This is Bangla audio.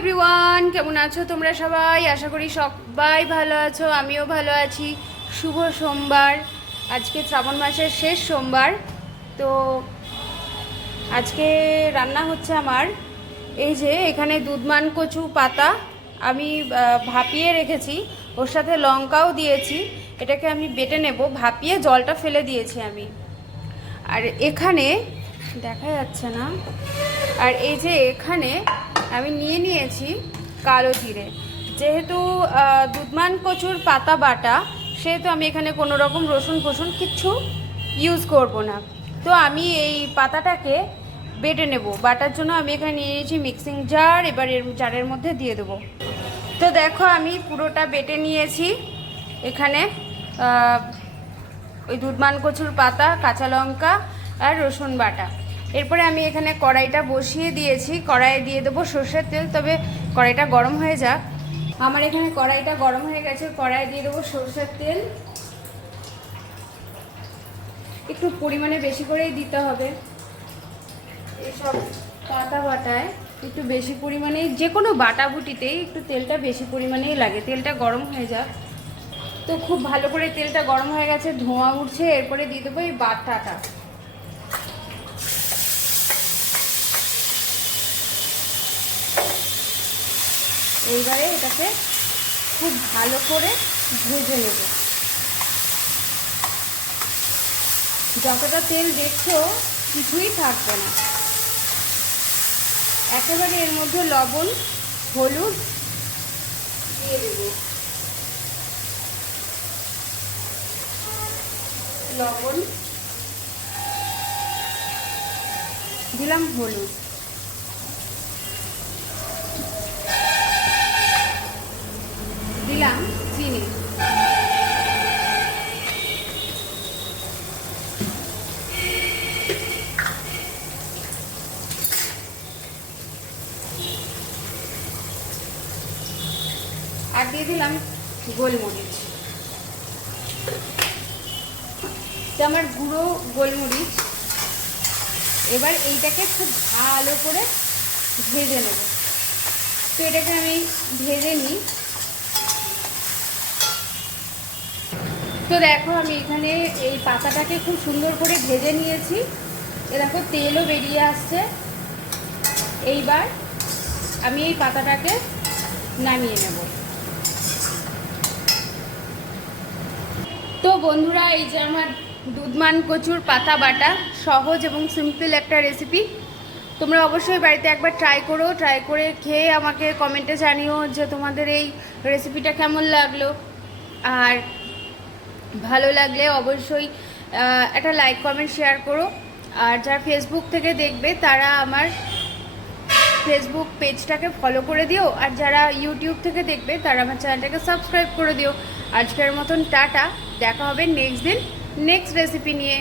এভরিওয়ান, কেমন আছো তোমরা সবাই? আশা করি সবাই ভালো আছো, আমিও ভালো আছি। শুভ সোমবার, আজকে শ্রাবণ মাসের শেষ সোমবার। তো আজকে রান্না হচ্ছে আমার এই যে এখানে দুধমান কচু পাতা আমি ভাপিয়ে রেখেছি, ওর সাথে লঙ্কাও দিয়েছি। এটাকে আমি বেটে নেব, ভাপিয়ে জলটা ফেলে দিয়েছি আমি। আর এখানে দেখা যাচ্ছে না, আর এই যে এখানে আমি নিয়েছি কালো জিরে। যেহেতু দুধমান কচুর পাতা বাটা, সেহেতু আমি এখানে কোনো রকম রসুন ফসুন কিচ্ছু ইউজ করব না। তো আমি এই পাতাটাকে বেটে নেব। বাটার জন্য আমি এখানে নিয়েছি মিক্সিং জার, এবার এর জারের মধ্যে দিয়ে দেবো। তো দেখো আমি পুরোটা বেটে নিয়েছি। এখানে ওই দুধমান কচুর পাতা, কাঁচা লঙ্কা আর রসুন বাটা। এরপরে আমি এখানে কড়াইটা বসিয়ে দিয়েছি, কড়াইয়ে দিয়ে দেবো সর্ষের তেল। তবে কড়াইটা গরম হয়ে যাক। আমার এখানে কড়াইটা গরম হয়ে গেছে, কড়াইয়ে দিয়ে দেবো সর্ষের তেল। একটু পরিমাণে বেশি করেই দিতে হবে, এইসব পাতা বাটায় একটু বেশি পরিমাণেই, যে কোনো বাটাবুটিতেই একটু তেলটা বেশি পরিমাণেই লাগে। তেলটা গরম হয়ে যাক। তো খুব ভালো করে তেলটা গরম হয়ে গেছে, ধোঁয়া উঠছে। এরপরে দিয়ে দেবো এই বাটাটা। এইবারে এটাকে খুব ভালো করে ভেজে নেব। যতটা তেল দেখছো কিছুই থাকবে না, একেবারে এর মধ্যে লবণ হলুদ দিয়ে দেব। লবণ দিলাম, হলুদ দিলাম, চিনি। আর দিয়ে দিলাম গোলমরিচ। এটা আমার গুঁড়ো গোলমরিচ। এবার এইটাকে খুব ভালো করে ভেজে নেব। তো এটাকে আমি ভেজে নিই। তো দেখো আমি এখানে এই পাতাটাকে খুব সুন্দর করে ভেজে নিয়েছি। এ দেখো তেলও বেরিয়ে আসছে। এইবার আমি এই পাতাটাকে নামিয়ে নেব। তো বন্ধুরা, এই যে আমার দুধমান কচুর পাতা বাটা, সহজ এবং সিম্পল একটা রেসিপি। তোমরা অবশ্যই বাড়িতে একবার ট্রাই করো। ট্রাই করে খেয়ে আমাকে কমেন্টে জানিও যে তোমাদের এই রেসিপিটা কেমন লাগলো। আর ভালো লাগলে অবশ্যই একটা লাইক কমেন্ট শেয়ার করো। আর যারা ফেসবুক থেকে দেখবে তারা আমার ফেসবুক পেজটাকে ফলো করে দিও। আর যারা ইউটিউব থেকে দেখবে তারা আমার চ্যানেলটাকে সাবস্ক্রাইব করে দিও। আজকের মতন টাটা, দেখা হবে নেক্সট দিন নেক্সট রেসিপি নিয়ে।